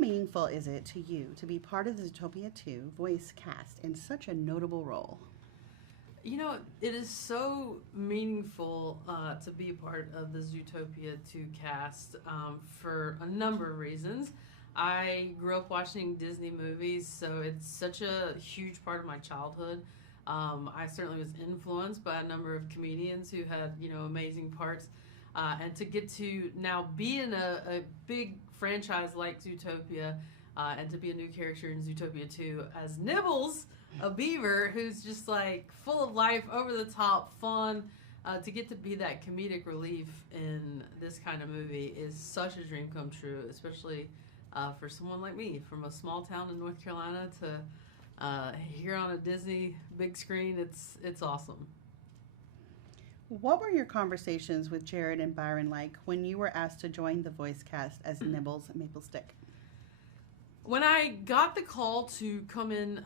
meaningful is it to you to be part of the Zootopia 2 voice cast in such a notable role? It is so meaningful to be a part of the Zootopia 2 cast for a number of reasons. I grew up watching Disney movies, so it's such a huge part of my childhood. I certainly was influenced by a number of comedians who had, amazing parts. And to get to now be in a big franchise like Zootopia and to be a new character in Zootopia 2 as Nibbles, a beaver who's just like full of life, over the top, fun. To get to be that comedic relief in this kind of movie is such a dream come true, especially for someone like me from a small town in North Carolina to here on a Disney big screen. It's awesome. What were your conversations with Jared and Byron like when you were asked to join the voice cast as Nibbles Maple Stick? When I got the call to come in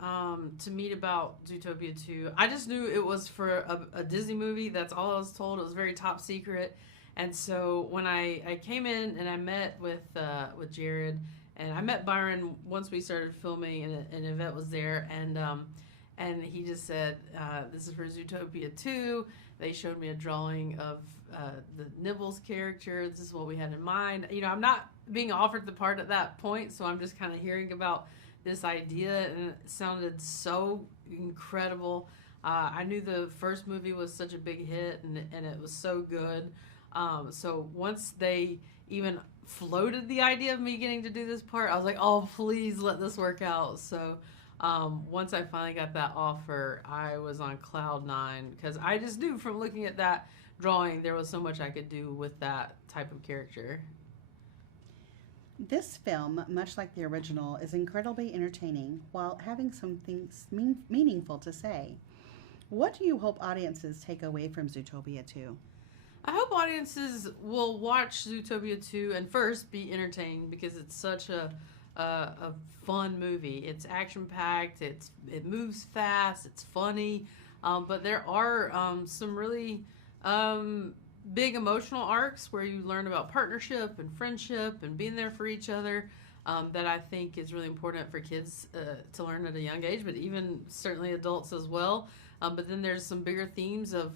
to meet about Zootopia 2, I just knew it was for a Disney movie. That's all I was told. It was very top secret. And so when I came in and I met with Jared, and I met Byron once we started filming, and Yvette was there, and he just said, this is for Zootopia 2. They showed me a drawing of the Nibbles character. This is what we had in mind. I'm not being offered the part at that point, so I'm just kind of hearing about this idea, and it sounded so incredible. I knew the first movie was such a big hit, and it was so good. So once they even floated the idea of me getting to do this part, I was like, oh, please let this work out. So once I finally got that offer, I was on cloud nine, because I just knew from looking at that drawing there was so much I could do with that type of character. This film, much like the original, is incredibly entertaining while having some things meaningful to say. What do you hope audiences take away from Zootopia 2? I hope audiences will watch Zootopia 2 and first be entertained, because it's such a fun movie. It's action packed. It moves fast. It's funny, but there are some really big emotional arcs where you learn about partnership and friendship and being there for each other. That I think is really important for kids to learn at a young age, but even certainly adults as well. But then there's some bigger themes of,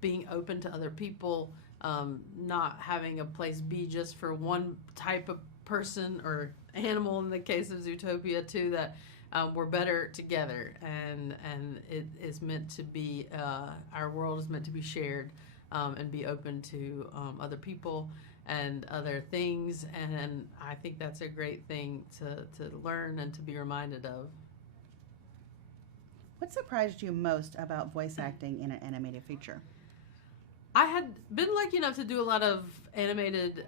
being open to other people, not having a place be just for one type of person or animal in the case of Zootopia 2, that we're better together, and it is meant to be, our world is meant to be shared and be open to other people and other things, and I think that's a great thing to learn and to be reminded of. What surprised you most about voice acting in an animated feature? I had been lucky enough to do a lot of animated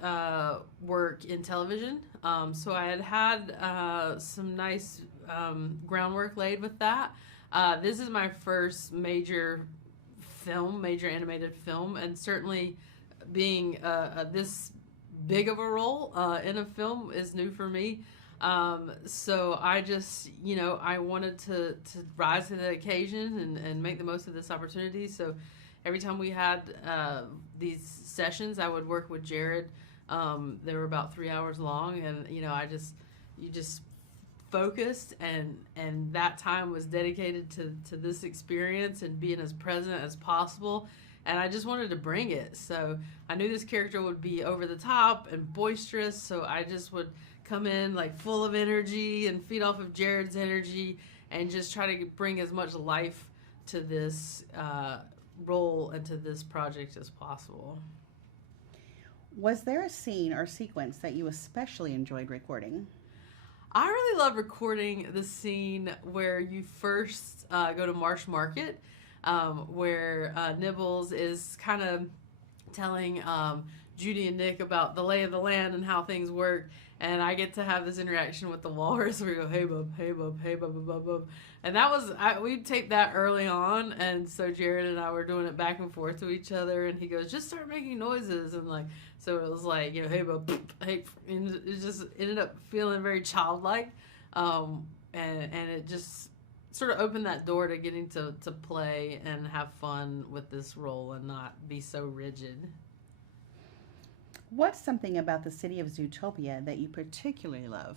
work in television, so I had some nice groundwork laid with that. This is my first major animated film, and certainly being this big of a role in a film is new for me. So I just, I wanted to rise to the occasion and make the most of this opportunity. So every time we had these sessions, I would work with Jared. They were about 3 hours long, and you just focused, and that time was dedicated to this experience and being as present as possible. And I just wanted to bring it. So I knew this character would be over the top and boisterous, so I just would come in like full of energy and feed off of Jared's energy and just try to bring as much life to this role and to this project as possible. Was there a scene or sequence that you especially enjoyed recording? I really love recording the scene where you first go to Marsh Market, where Nibbles is kind of telling Judy and Nick about the lay of the land and how things work, and I get to have this interaction with the walrus where we go, hey bub, hey bub, hey bub, bub, bub. And that was, we taped that early on, and so Jared and I were doing it back and forth to each other, and he goes, just start making noises, and like, so it was like, hey bub, hey, and it just ended up feeling very childlike, and it just sort of opened that door to getting to play and have fun with this role and not be so rigid. What's something about the city of Zootopia that you particularly love?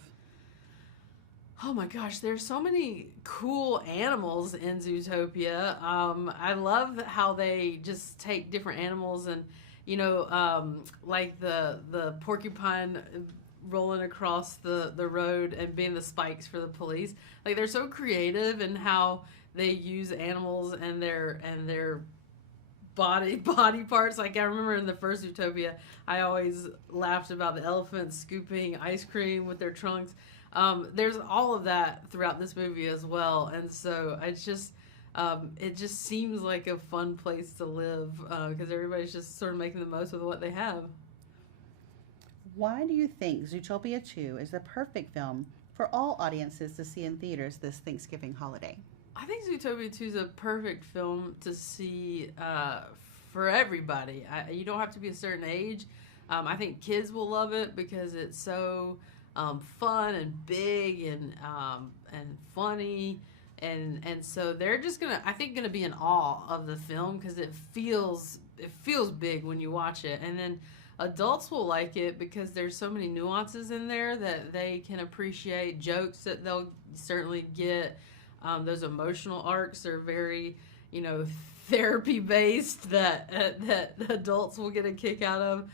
Oh my gosh, there's so many cool animals in Zootopia. I love how they just take different animals and, like the porcupine rolling across the road and being the spikes for the police. Like they're so creative in how they use animals and their body parts. Like I remember in the first Zootopia, I always laughed about the elephants scooping ice cream with their trunks. There's all of that throughout this movie as well, and so it just seems like a fun place to live because everybody's just sort of making the most of what they have. Why do you think Zootopia 2 is the perfect film for all audiences to see in theaters this Thanksgiving holiday? I think Zootopia 2 is a perfect film to see for everybody. You don't have to be a certain age. I think kids will love it because it's so fun and big and funny, and so they're just gonna be in awe of the film because it feels big when you watch it, and then adults will like it because there's so many nuances in there that they can appreciate, jokes that they'll certainly get. Those emotional arcs are very therapy based that adults will get a kick out of.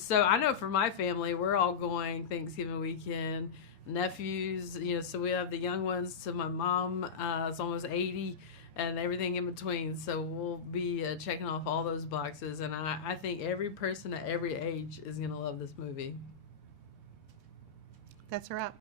So I know for my family, we're all going Thanksgiving weekend. Nephews, so we have the young ones to my mom. It's almost 80, and everything in between. So we'll be checking off all those boxes, and I think every person at every age is gonna love this movie. That's a wrap.